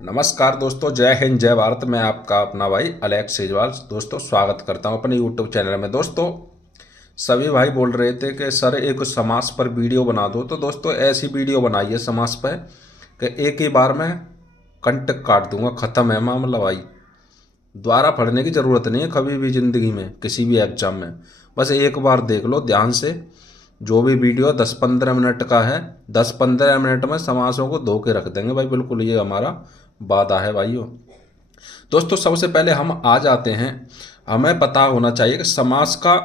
नमस्कार दोस्तों, जय हिंद जय भारत। मैं आपका अपना भाई अलेक्स सेजवाल दोस्तों स्वागत करता हूं अपने यूट्यूब चैनल में। दोस्तों सभी भाई बोल रहे थे कि सर एक समास पर वीडियो बना दो, तो दोस्तों ऐसी वीडियो बनाइए समास पर कि एक ही बार में कंट काट दूंगा, ख़त्म है मामला भाई। दोबारा पढ़ने की ज़रूरत नहीं है कभी भी ज़िंदगी में, किसी भी एग्जाम में। बस एक बार देख लो ध्यान से। जो भी वीडियो 10-15 मिनट का है, 10-15 मिनट में समासों को धो के रख देंगे भाई, बिल्कुल ये हमारा वादा है भाइयों। दोस्तों सबसे पहले हम आ जाते हैं, हमें पता होना चाहिए कि समास का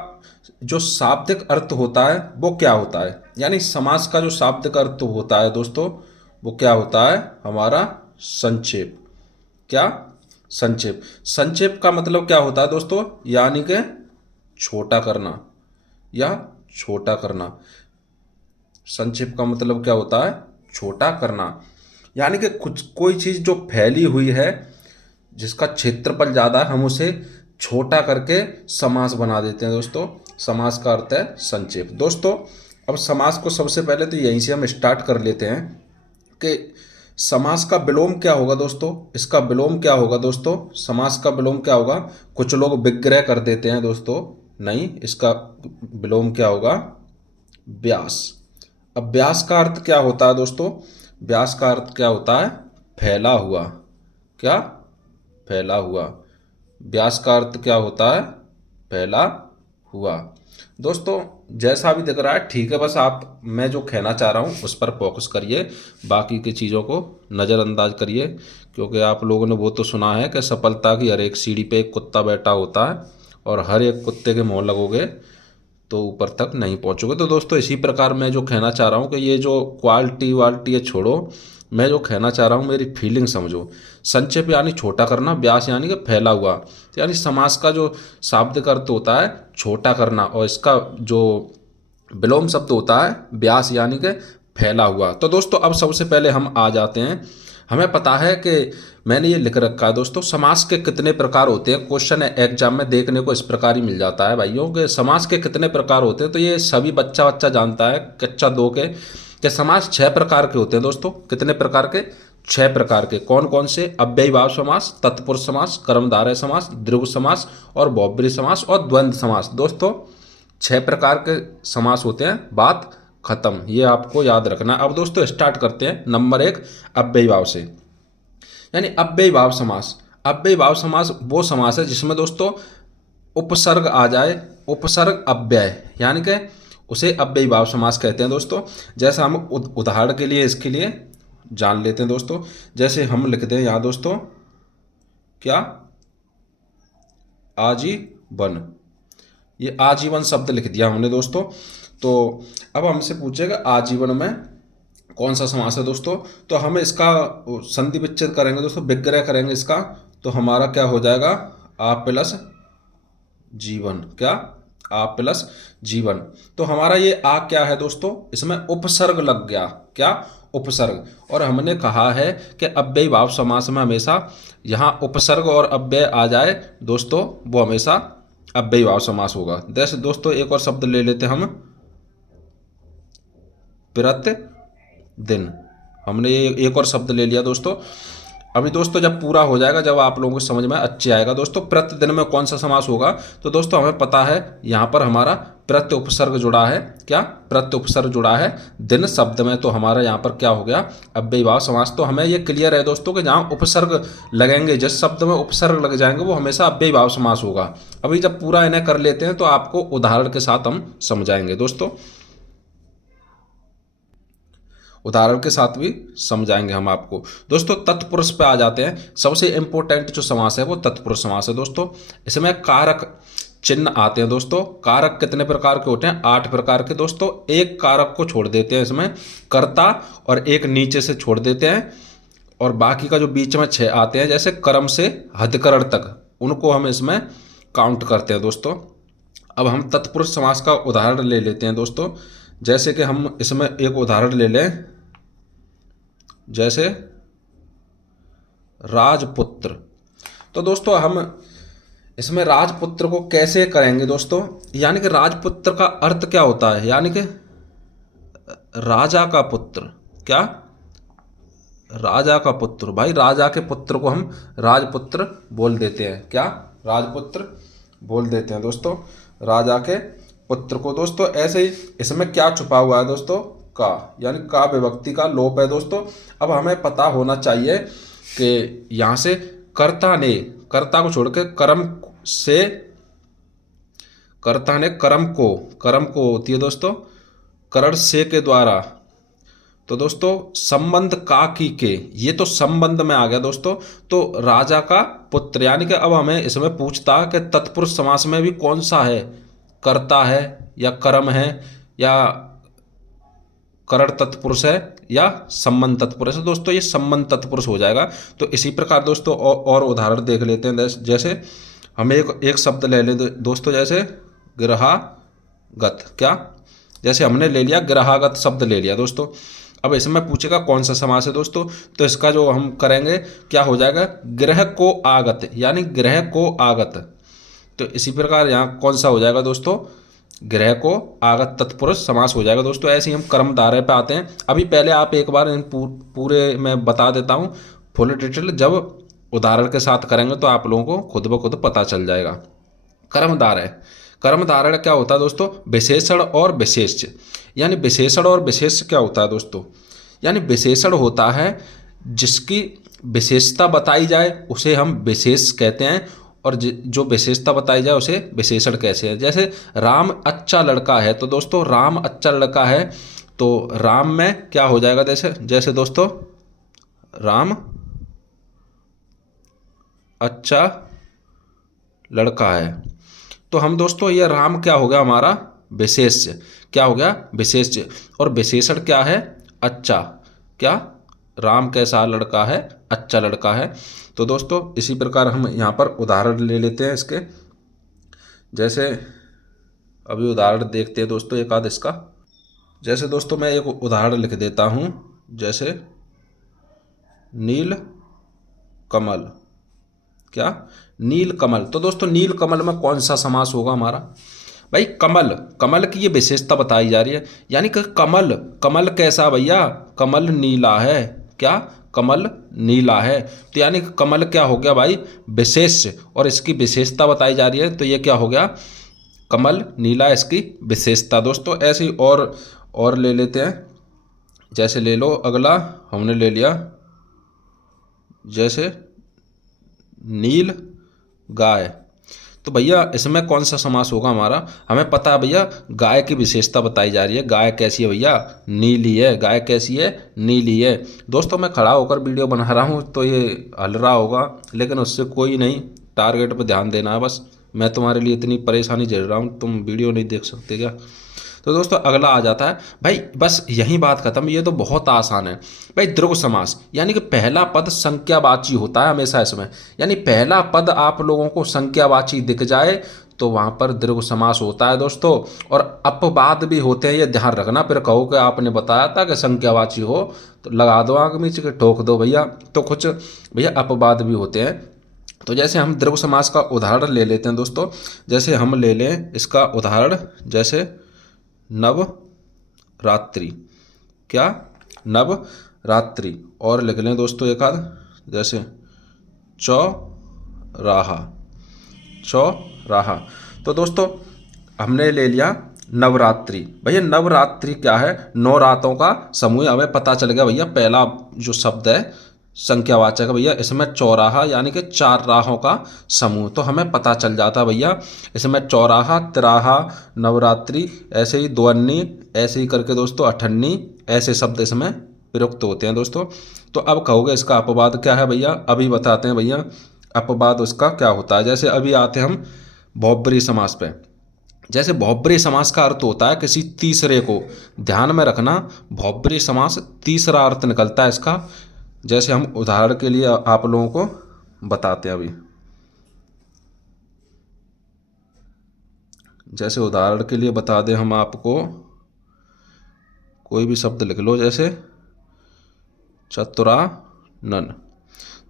जो शाब्दिक अर्थ होता है वो क्या होता है। यानी समास का जो शाब्दिक अर्थ होता है दोस्तों, वो क्या होता है हमारा संक्षेप। क्या? संक्षेप। संक्षेप का मतलब क्या होता है दोस्तों? यानी कि छोटा करना या छोटा करना। संक्षेप का मतलब क्या होता है? छोटा करना। यानी कि कुछ कोई चीज़ जो फैली हुई है, जिसका क्षेत्रफल ज़्यादा है, हम उसे छोटा करके समास बना देते हैं दोस्तों। समास का अर्थ है संक्षेप। दोस्तों अब समास को सबसे पहले तो यहीं से हम स्टार्ट कर लेते हैं कि समास का विलोम क्या होगा दोस्तों। इसका विलोम क्या होगा दोस्तों? समास का विलोम क्या होगा? कुछ लोग विग्रह कर देते हैं दोस्तों, नहीं, इसका विलोम क्या होगा? व्यास। अब व्यास का अर्थ क्या होता है दोस्तों? व्यास का अर्थ क्या होता है? फैला हुआ। क्या? फैला हुआ। व्यास का अर्थ क्या होता है? फैला हुआ। दोस्तों जैसा भी दिख रहा है ठीक है, बस आप मैं जो कहना चाह रहा हूँ उस पर फोकस करिए, बाकी की चीज़ों को नज़रअंदाज करिए। क्योंकि आप लोगों ने वो तो सुना है कि सफलता की हर एक सीढ़ी पे एक कुत्ता बैठा होता है, और हर एक कुत्ते के मुँह लगोगे तो ऊपर तक नहीं पहुंचोगे। तो दोस्तों इसी प्रकार मैं जो कहना चाह रहा हूँ कि ये जो क्वालिटी वालिटी है छोड़ो, मैं जो कहना चाह रहा हूँ मेरी फीलिंग समझो। संक्षेप यानी छोटा करना, व्यास यानी कि फैला हुआ। तो यानी समास का जो शाब्दिक अर्थ होता है छोटा करना, और इसका जो विलोम शब्द होता है व्यास यानी कि फैला हुआ। तो दोस्तों अब सबसे पहले हम आ जाते हैं, हमें पता है कि मैंने ये लिख रखा है दोस्तों, समास के कितने प्रकार होते हैं। क्वेश्चन एग्जाम में देखने को इस प्रकार ही मिल जाता है भाइयों कि समास के कितने प्रकार होते हैं। तो ये सभी बच्चा बच्चा जानता है कक्षा 2 के कि समास 6 प्रकार के होते हैं दोस्तों। कितने प्रकार के? 6 प्रकार के। कौन कौन से? अव्ययीभाव समास, तत्पुरुष समास, कर्मधारय समास, द्विगु समास और बहुब्रीहि समास और द्वंद्व समास। दोस्तों 6 प्रकार के समास होते हैं, बात खत्म, ये आपको याद रखना। अब दोस्तों स्टार्ट करते हैं नंबर 1 अव्ययीभाव से। यानी अव्ययीभाव समास। अव्ययीभाव समास वो समास है जिसमें दोस्तों उपसर्ग आ जाए, उपसर्ग अव्यय, यानी कि उसे अव्ययीभाव समास कहते हैं दोस्तों। जैसा हम उदाहरण के लिए इसके लिए जान लेते हैं दोस्तों। जैसे हम लिखते हैं यहाँ दोस्तों, क्या? आजीवन। ये आजीवन शब्द लिख दिया हमने दोस्तों। तो अब हमसे पूछेगा आजीवन में कौन सा समास है दोस्तों। तो हम इसका संधि विच्छेद करेंगे दोस्तों, विग्रह करेंगे इसका, तो हमारा क्या हो जाएगा? आ प्लस जीवन। क्या? आ प्लस जीवन। तो हमारा ये आ क्या है दोस्तों? इसमें उपसर्ग लग गया। क्या? उपसर्ग। और हमने कहा है कि अव्ययीभाव समास में हमेशा यहाँ उपसर्ग और अव्यय आ जाए दोस्तों, वो हमेशा अव्ययीभाव समास होगा। जैसे दोस्तों एक और शब्द ले लेते हम, प्रतिदिन। हमने ये एक और शब्द ले लिया दोस्तों। अभी दोस्तों जब पूरा हो जाएगा, जब आप लोगों को समझ में अच्छे आएगा दोस्तों प्रतिदिन में कौन सा समास होगा। तो दोस्तों हमें पता है यहाँ पर हमारा प्रत्य उपसर्ग जुड़ा है। क्या? प्रत्य उपसर्ग जुड़ा है दिन शब्द में, तो हमारा यहाँ पर क्या हो गया? अव्ययीभाव समास। तो हमें ये क्लियर है दोस्तों कि जहाँ उपसर्ग लगेंगे, जिस शब्द में उपसर्ग लग जाएंगे वो हमेशा अव्ययीभाव समास होगा। अभी जब पूरा इन्हें कर लेते हैं तो आपको उदाहरण के साथ हम समझाएंगे दोस्तों, उदाहरण के साथ भी समझाएंगे हम आपको। दोस्तों तत्पुरुष पे आ जाते हैं। सबसे इंपॉर्टेंट जो समास है वो तत्पुरुष समास है दोस्तों। इसमें कारक चिन्ह आते हैं दोस्तों। कारक कितने प्रकार के होते हैं? 8 प्रकार के दोस्तों। एक कारक को छोड़ देते हैं इसमें, कर्ता, और एक नीचे से छोड़ देते हैं, और बाकी का जो बीच में 6 आते हैं, जैसे कर्म से हथकरण तक, उनको हम इसमें काउंट करते हैं दोस्तों। अब हम तत्पुरुष समास का उदाहरण ले लेते हैं दोस्तों। जैसे कि हम इसमें एक उदाहरण ले लें, जैसे राजपुत्र। तो दोस्तों हम इसमें राजपुत्र को कैसे करेंगे दोस्तों? यानी कि राजपुत्र का अर्थ क्या होता है? यानी कि राजा का पुत्र। क्या? राजा का पुत्र, भाई राजा के पुत्र को हम राजपुत्र बोल देते हैं। क्या? राजपुत्र बोल देते हैं दोस्तों, राजा के पुत्र को। दोस्तों ऐसे ही इसमें क्या छुपा हुआ है दोस्तों? का, यानी का विभक्ति का लोप है दोस्तों। अब हमें पता होना चाहिए कि यहाँ से कर्ता ने, कर्ता को छोड़ के कर्म से, कर्ता ने कर्म को, कर्म को होती है दोस्तों करण से के द्वारा। तो दोस्तों संबंध का की के, ये तो संबंध में आ गया दोस्तों। तो राजा का पुत्र, यानी कि अब हमें इसमें पूछता कि तत्पुरुष समास में भी कौन सा है, कर्ता है या कर्म है या करण तत्पुरुष है या संबंध तत्पुरुष है। दोस्तों ये संबंध तत्पुरुष हो जाएगा। तो इसी प्रकार दोस्तों और उदाहरण देख लेते हैं। जैसे हम एक शब्द ले लें दोस्तों, जैसे ग्रहागत। क्या? जैसे हमने ले लिया ग्रहागत शब्द ले लिया दोस्तों। अब इसमें पूछेगा कौन सा समास है दोस्तों, तो इसका जो हम करेंगे क्या हो जाएगा? ग्रह को आगत, यानी ग्रह को आगत। तो इसी प्रकार यहाँ कौन सा हो जाएगा दोस्तों? ग्रह को आगत तत्पुरुष समास हो जाएगा दोस्तों। ऐसे ही हम कर्मधारय पे आते हैं। अभी पहले आप एक बार इन पूरे मैं बता देता हूँ फुल डिटेल, जब उदाहरण के साथ करेंगे तो आप लोगों को खुद ब खुद पता चल जाएगा। कर्मधारय, कर्मधारय क्या होता है दोस्तों? विशेषण और विशेष्य। यानी विशेषण और विशेष्य क्या होता है दोस्तों? यानी विशेषण होता है जिसकी विशेषता बताई जाए उसे हम विशेष कहते हैं, और जो विशेषता बताई जाए उसे विशेषण कैसे है। जैसे राम अच्छा लड़का है, तो दोस्तों राम अच्छा लड़का है, तो राम में क्या हो जाएगा? जैसे दोस्तों राम अच्छा लड़का है, तो हम दोस्तों ये राम क्या हो गया? हमारा विशेष्य। क्या हो गया? विशेष्य। और विशेषण क्या है? अच्छा। क्या? राम कैसा लड़का है? अच्छा लड़का है। तो दोस्तों इसी प्रकार हम यहाँ पर उदाहरण ले लेते हैं इसके। जैसे अभी उदाहरण देखते हैं दोस्तों एक आध इसका। जैसे दोस्तों मैं एक उदाहरण लिख देता हूँ, जैसे नील कमल। क्या? नील कमल। तो दोस्तों नील कमल में कौन सा समास होगा हमारा? भाई कमल, कमल की ये विशेषता बताई जा रही है, यानी कि कमल, कमल कैसा भैया? कमल नीला है। क्या? कमल नीला है। तो यानी कि कमल क्या हो गया भाई? विशेष्य, और इसकी विशेषता बताई जा रही है, तो ये क्या हो गया? कमल नीला, इसकी विशेषता। दोस्तों ऐसे ही और ले लेते हैं। जैसे ले लो अगला, हमने ले लिया जैसे नील गाय। तो भैया इसमें कौन सा समास होगा हमारा? हमें पता है भैया गाय की विशेषता बताई जा रही है। गाय कैसी है भैया? नीली है। गाय कैसी है? नीली है। दोस्तों मैं खड़ा होकर वीडियो बना रहा हूँ तो ये हल रहा होगा, लेकिन उससे कोई नहीं, टारगेट पर ध्यान देना है बस। मैं तुम्हारे लिए इतनी परेशानी झेल रहा हूँ, तुम वीडियो नहीं देख सकते क्या? तो दोस्तों अगला आ जाता है भाई, बस यही बात खत्म। ये तो बहुत आसान है भाई। दीर्घ समास, यानी कि पहला पद संख्यावाची होता है हमेशा इसमें। यानी पहला पद आप लोगों को संख्यावाची दिख जाए तो वहाँ पर दीर्घ समास होता है दोस्तों। और अपवाद भी होते हैं, ये ध्यान रखना। फिर कहो कि आपने बताया था कि संख्यावाची हो, तो लगा दो आग नीचे के ठोक दो भैया। तो कुछ भैया अपवाद भी होते हैं। तो जैसे हम दीर्घ समास का उदाहरण ले लेते हैं दोस्तों। जैसे हम ले लें इसका उदाहरण, जैसे नवरात्रि। क्या? नवरात्रि। और लिख लें दोस्तों एक आध, जैसे चौराहा। चौराहा। तो दोस्तों हमने ले लिया नवरात्रि। भैया नवरात्रि क्या है? 9 रातों का समूह। हमें पता चल गया भैया पहला जो शब्द है संख्यावाचक है भैया, इसमें चौराहा यानी कि 4 राहों का समूह। तो हमें पता चल जाता भैया इसमें चौराहा, तिराहा, नवरात्रि, ऐसे ही द्वन्नी, ऐसे ही करके दोस्तों अठन्नी, ऐसे शब्द इसमें प्रयुक्त होते हैं दोस्तों। तो अब कहोगे इसका अपवाद क्या है भैया? अभी बताते हैं भैया अपवाद उसका क्या होता है। जैसे अभी आते हैं हम बहुब्रीहि समास पे। जैसे बहुब्रीहि समास का अर्थ होता है किसी तीसरे को, ध्यान में रखना, बहुब्रीहि समास तीसरा अर्थ निकलता है इसका। जैसे हम उदाहरण के लिए आप लोगों को बताते हैं अभी। जैसे उदाहरण के लिए बता दें हम आपको, कोई भी शब्द लिख लो, जैसे चतुरानन।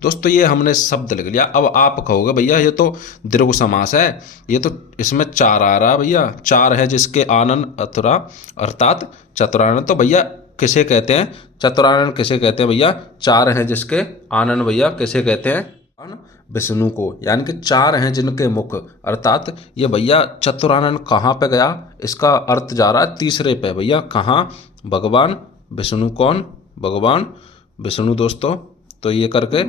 दोस्तों ये हमने शब्द लिख लिया। अब आप कहोगे भैया ये तो दीर्घ समास है, ये तो इसमें 4 आ रहा है भैया, 4 है जिसके आनन अतुरा अर्थात चतुरानन। तो भैया किसे कहते हैं? चतुरानन किसे कहते हैं भैया? चार हैं जिसके आनन भैया किसे कहते हैं? भगवान विष्णु को। यानी कि चार हैं जिनके मुख, अर्थात ये भैया चतुरानन कहाँ पे गया? इसका अर्थ जा रहा है तीसरे पे भैया। कहाँ? भगवान विष्णु। कौन? भगवान विष्णु दोस्तों। तो ये करके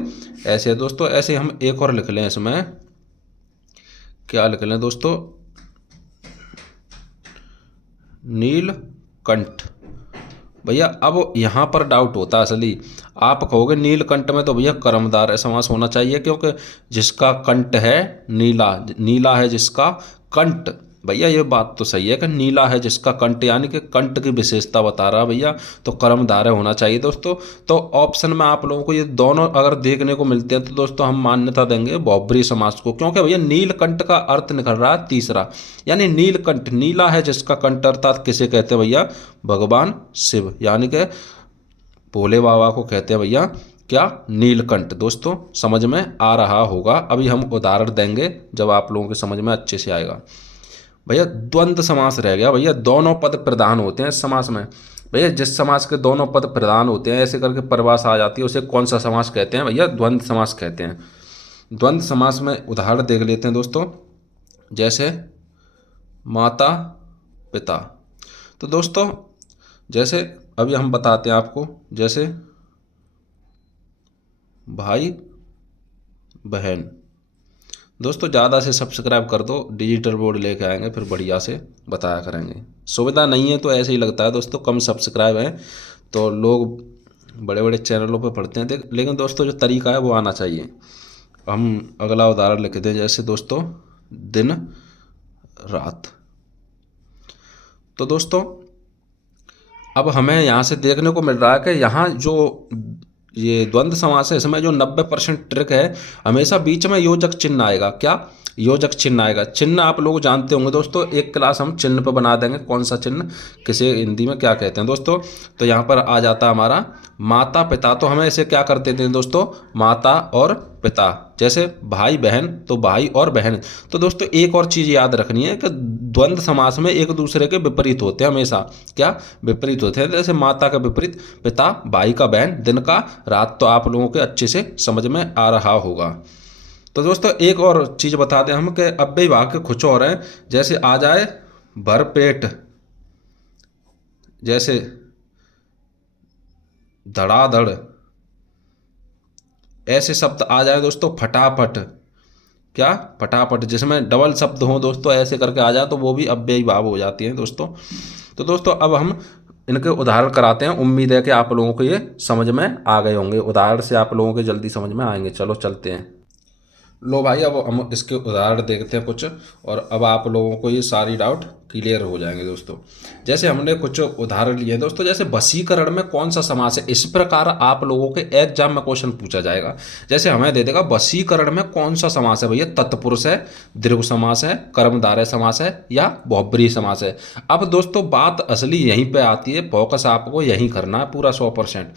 ऐसे दोस्तों, ऐसे हम एक और लिख लें इसमें, क्या लिख लें दोस्तों? नीलकंठ। भैया अब यहाँ पर डाउट होता है असली। आप कहोगे नीलकंठ में तो भैया कर्मधारय समास होना चाहिए, क्योंकि जिसका कंठ है नीला, नीला है जिसका कंठ। भैया ये बात तो सही है कि नीला है जिसका कंठ, यानी कि कंठ की विशेषता बता रहा भैया, तो कर्मधारय होना चाहिए दोस्तों। तो ऑप्शन में आप लोगों को ये दोनों अगर देखने को मिलते हैं तो दोस्तों हम मान्यता देंगे बहुब्रीहि समास को, क्योंकि भैया नीलकंठ का अर्थ निकल रहा है तीसरा, यानी नीलकंठ, नीला है जिसका कंठ, अर्थात किसे कहते हैं भैया? भगवान शिव, यानी कि भोले बाबा को कहते हैं भैया क्या? नीलकंठ। दोस्तों समझ में आ रहा होगा। अभी हम उदाहरण देंगे जब आप लोगों के समझ में अच्छे से आएगा। भैया द्वंद्व समास रह गया भैया, दोनों पद प्रधान होते हैं इस समास में। भैया जिस समास के दोनों पद प्रधान होते हैं, ऐसे करके परिभाषा आ जाती है, उसे कौन सा समास कहते हैं भैया? द्वंद्व समास कहते हैं। द्वंद्व समास में उदाहरण देख लेते हैं दोस्तों, जैसे माता पिता। तो दोस्तों जैसे अभी हम बताते हैं आपको, जैसे भाई बहन। दोस्तों ज़्यादा से सब्सक्राइब कर दो, डिजिटल बोर्ड लेके आएंगे फिर बढ़िया से बताया करेंगे। सुविधा नहीं है तो ऐसे ही लगता है दोस्तों, कम सब्सक्राइब हैं तो लोग बड़े बड़े चैनलों पे पढ़ते हैं, लेकिन दोस्तों जो तरीका है वो आना चाहिए। हम अगला उदाहरण लिखते हैं, जैसे दोस्तों दिन रात। तो दोस्तों अब हमें यहाँ से देखने को मिल रहा है कि यहाँ जो ये द्वंद्व समास है, इसमें जो 90% ट्रिक है, हमेशा बीच में योजक चिन्ह आएगा। क्या? योजक चिन्ह आएगा। चिन्ह आप लोग जानते होंगे दोस्तों, एक क्लास हम चिन्ह पे बना देंगे, कौन सा चिन्ह किसे हिंदी में क्या कहते हैं दोस्तों। तो यहाँ पर आ जाता है हमारा माता पिता। तो हमें इसे क्या करते थे दोस्तों? माता और पिता। जैसे भाई बहन, तो भाई और बहन। तो दोस्तों एक और चीज़ याद रखनी है कि द्वंद्व समास में एक दूसरे के विपरीत होते हैं हमेशा। क्या? विपरीत होते हैं। जैसे माता का विपरीत पिता, भाई का बहन, दिन का रात। तो आप लोगों के अच्छे से समझ में आ रहा होगा। तो दोस्तों एक और चीज़ बता दें हम कि अव्ययी भाग के कुछ और हैं, जैसे आ जाए भरपेट, जैसे धड़ाधड़, ऐसे शब्द आ जाए दोस्तों। फटाफट। क्या? फटाफट, जिसमें डबल शब्द हों दोस्तों, ऐसे करके आ जाए तो वो भी अव्ययी भाव हो जाती हैं दोस्तों। तो दोस्तों अब हम इनके उदाहरण कराते हैं। उम्मीद है कि आप लोगों को ये समझ में आ गए होंगे, उदाहरण से आप लोगों के जल्दी समझ में आएंगे। चलो चलते हैं। लो भाई अब हम इसके उदाहरण देखते हैं कुछ, और अब आप लोगों को ये सारी डाउट क्लियर हो जाएंगे दोस्तों। जैसे हमने कुछ उदाहरण लिए दोस्तों, जैसे वशीकरण में कौन सा समास है, इस प्रकार आप लोगों के एग्जाम में क्वेश्चन पूछा जाएगा। जैसे हमें दे देगा वशीकरण में कौन सा समास है भैया? तत्पुरुष है, दीर्घ समास है, कर्मधारय समास है, या बहुब्रीहि समास है। अब दोस्तों बात असली यहीं पे आती है, फोकस आपको यहीं करना है पूरा 100%।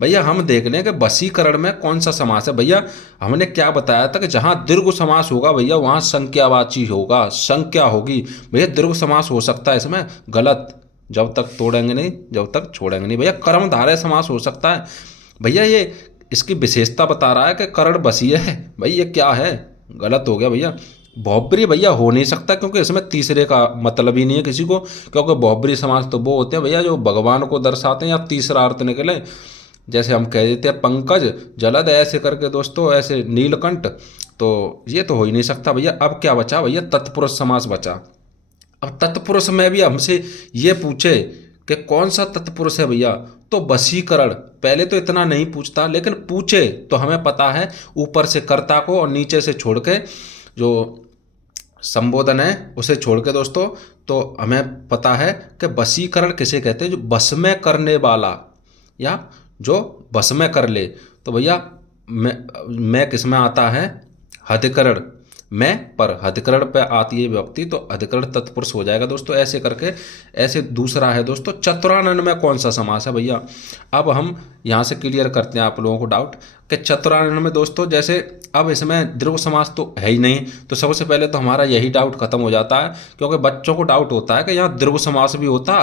भैया हम देख लें कि वशीकरण में कौन सा समास है। भैया हमने क्या बताया था कि जहाँ दीर्घ समास होगा भैया वहाँ संख्यावाची होगा, संख्या होगी। भैया दीर्घ समास हो सकता है इसमें? गलत, जब तक तोड़ेंगे नहीं जब तक छोड़ेंगे नहीं। भैया कर्मधारय समास हो सकता है। भैया ये इसकी विशेषता बता रहा है कि करण बसीय है। भाई ये क्या है? गलत हो गया भैया। बहुब्रीहि भैया हो नहीं सकता, क्योंकि इसमें तीसरे का मतलब ही नहीं है किसी को, क्योंकि बहुब्रीहि समास तो वो होते हैं भैया जो भगवान को दर्शाते हैं या तीसरा अर्थ निकले। जैसे हम कह देते हैं पंकज जलद, ऐसे करके दोस्तों, ऐसे नीलकंठ। तो ये तो हो ही नहीं सकता भैया। अब क्या बचा भैया? तत्पुरुष समास बचा। अब तत्पुरुष में भी हमसे ये पूछे कि कौन सा तत्पुरुष है भैया, तो वशीकरण। पहले तो इतना नहीं पूछता, लेकिन पूछे तो हमें पता है ऊपर से कर्ता को और नीचे से छोड़ के जो संबोधन है उसे छोड़ के दोस्तों, तो हमें पता है कि वशीकरण किसे कहते हैं? जो बस में करने वाला, या जो बस में कर ले। तो भैया मैं किस में आता है? अधिकरण। मैं पर अधिकरण पे आती है विभक्ति तो अधिकरण तत्पुरुष हो जाएगा दोस्तों। ऐसे करके ऐसे दूसरा है दोस्तों चतुरानन में कौन सा समास है भैया। अब हम यहाँ से क्लियर करते हैं आप लोगों को डाउट कि चतुरानन में दोस्तों जैसे अब इसमें दीर्घ समास तो है ही नहीं, तो सबसे पहले तो हमारा यही डाउट खत्म हो जाता है, क्योंकि बच्चों को डाउट होता है कि यहाँ दीर्घ समास भी होता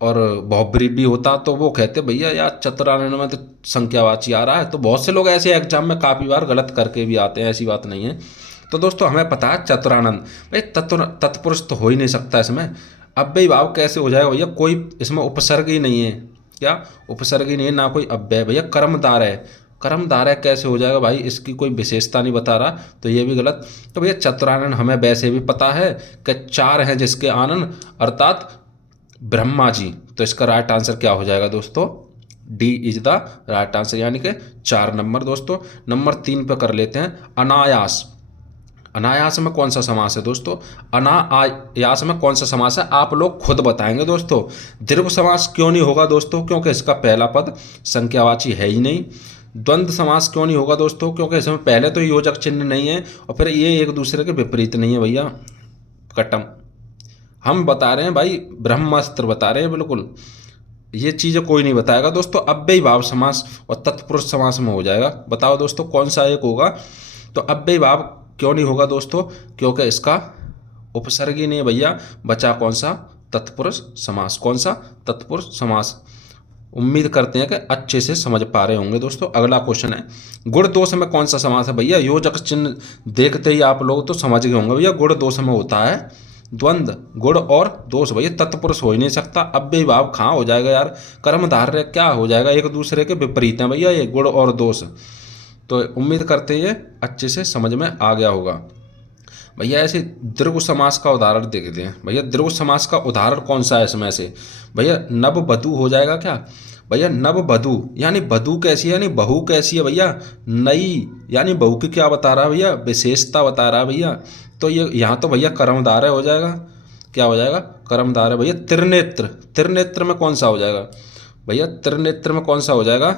और बहुब्रीहि भी होता, तो वो कहते भैया यार चतुरानन में तो संख्यावाची आ रहा है। तो बहुत से लोग ऐसे एग्जाम में काफ़ी बार गलत करके भी आते हैं, ऐसी बात नहीं है। तो दोस्तों हमें पता है चतुरानन भाई तत्पुरुष तो हो ही नहीं सकता इसमें। अव्ययी भाव कैसे हो जाएगा भैया, कोई इसमें उपसर्ग ही नहीं है, क्या उपसर्ग ही नहीं है, ना कोई अव्यय। भैया कर्मधारय है, कर्मधारय कैसे हो जाएगा भाई, इसकी कोई विशेषता नहीं बता रहा, तो ये भी गलत। तो भैया चतुरानन हमें वैसे भी पता है कि 4 हैं जिसके आनन अर्थात ब्रह्मा जी। तो इसका राइट आंसर क्या हो जाएगा दोस्तों, D is the right answer, यानी कि 4 नंबर। दोस्तों नंबर 3 पे कर लेते हैं अनायास। अनायास में कौन सा समास है दोस्तों, अनायास में कौन सा समास है, आप लोग खुद बताएंगे दोस्तों। दीर्घ समास क्यों नहीं होगा दोस्तों, क्योंकि इसका पहला पद संख्यावाची है ही नहीं। द्वंद्व समास क्यों नहीं होगा दोस्तों, क्योंकि इसमें पहले तो योजक चिन्ह नहीं है और फिर ये एक दूसरे के विपरीत नहीं है भैया। कटम हम बता रहे हैं भाई, ब्रह्मास्त्र बता रहे हैं बिल्कुल, ये चीज़ें कोई नहीं बताएगा दोस्तों। अव्ययी भाव समास और तत्पुरुष समास में हो जाएगा। बताओ दोस्तों कौन सा एक होगा। तो अव्ययी भाव क्यों नहीं होगा दोस्तों, क्योंकि इसका उपसर्ग ही नहीं है भैया। बचा कौन सा, तत्पुरुष समास। कौन सा, तत्पुरुष समास। उम्मीद करते हैं कि अच्छे से समझ पा रहे होंगे दोस्तों। अगला क्वेश्चन है गुण दोष में कौन सा समास है भैया। योजक चिन्ह देखते ही आप लोग तो समझ गए होंगे भैया, गुण दोष में होता है द्वंद्व, गुण और दोष। भैया तत्पुरुष हो ही नहीं सकता, अव्ययी भाव कहाँ हो जाएगा यार, कर्मधारय क्या हो जाएगा, एक दूसरे के विपरीत हैं भैया ये गुण और दोष। तो उम्मीद करते हैं अच्छे से समझ में आ गया होगा। भैया ऐसे दीर्घ समास का उदाहरण देखते हैं। भैया दीर्घ समास का उदाहरण कौन सा है इसमें से, भैया नववधू हो जाएगा क्या। भैया नववधू यानी वधू कैसी है, यानी बहू कैसी है भैया, नई, यानी बहू की क्या बता रहा है भैया, विशेषता बता रहा है भैया। तो ये यहाँ तो भैया कर्मधारय हो जाएगा, क्या हो जाएगा, कर्मधारय। भैया त्रिनेत्र, त्रिनेत्र में कौन सा हो जाएगा भैया, त्रिनेत्र में कौन सा हो जाएगा,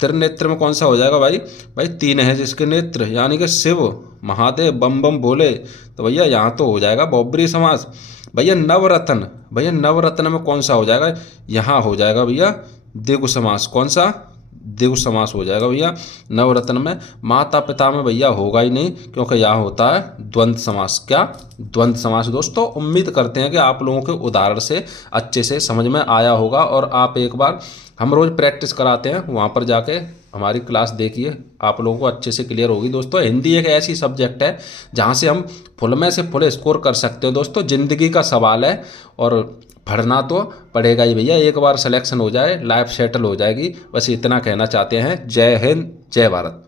त्रिनेत्र में कौन सा हो जाएगा भाई, भाई 3 है जिसके नेत्र, यानी कि शिव महादेव बम बम बोले। तो भैया यहाँ तो हो जाएगा बहुब्रीहि समास। भैया नवरत्न, भैया नवरत्न में कौन सा हो जाएगा, यहाँ हो जाएगा भैया द्विगु समास। कौन सा, द्विगु समास हो जाएगा भैया नवरत्न में। माता पिता में भैया होगा ही नहीं, क्योंकि यहाँ होता है द्वंद्व समास। क्या, द्वंद्व समास। दोस्तों उम्मीद करते हैं कि आप लोगों के उदाहरण से अच्छे से समझ में आया होगा, और आप एक बार, हम रोज़ प्रैक्टिस कराते हैं, वहाँ पर जाके हमारी क्लास देखिए, आप लोगों को अच्छे से क्लियर होगी। दोस्तों हिंदी एक ऐसी सब्जेक्ट है जहाँ से हम फुल में से फुल स्कोर कर सकते हैं दोस्तों। ज़िंदगी का सवाल है और पढ़ना तो पड़ेगा ही भैया, एक बार सिलेक्शन हो जाए लाइफ सेटल हो जाएगी। बस इतना कहना चाहते हैं। जय हिंद, जय भारत।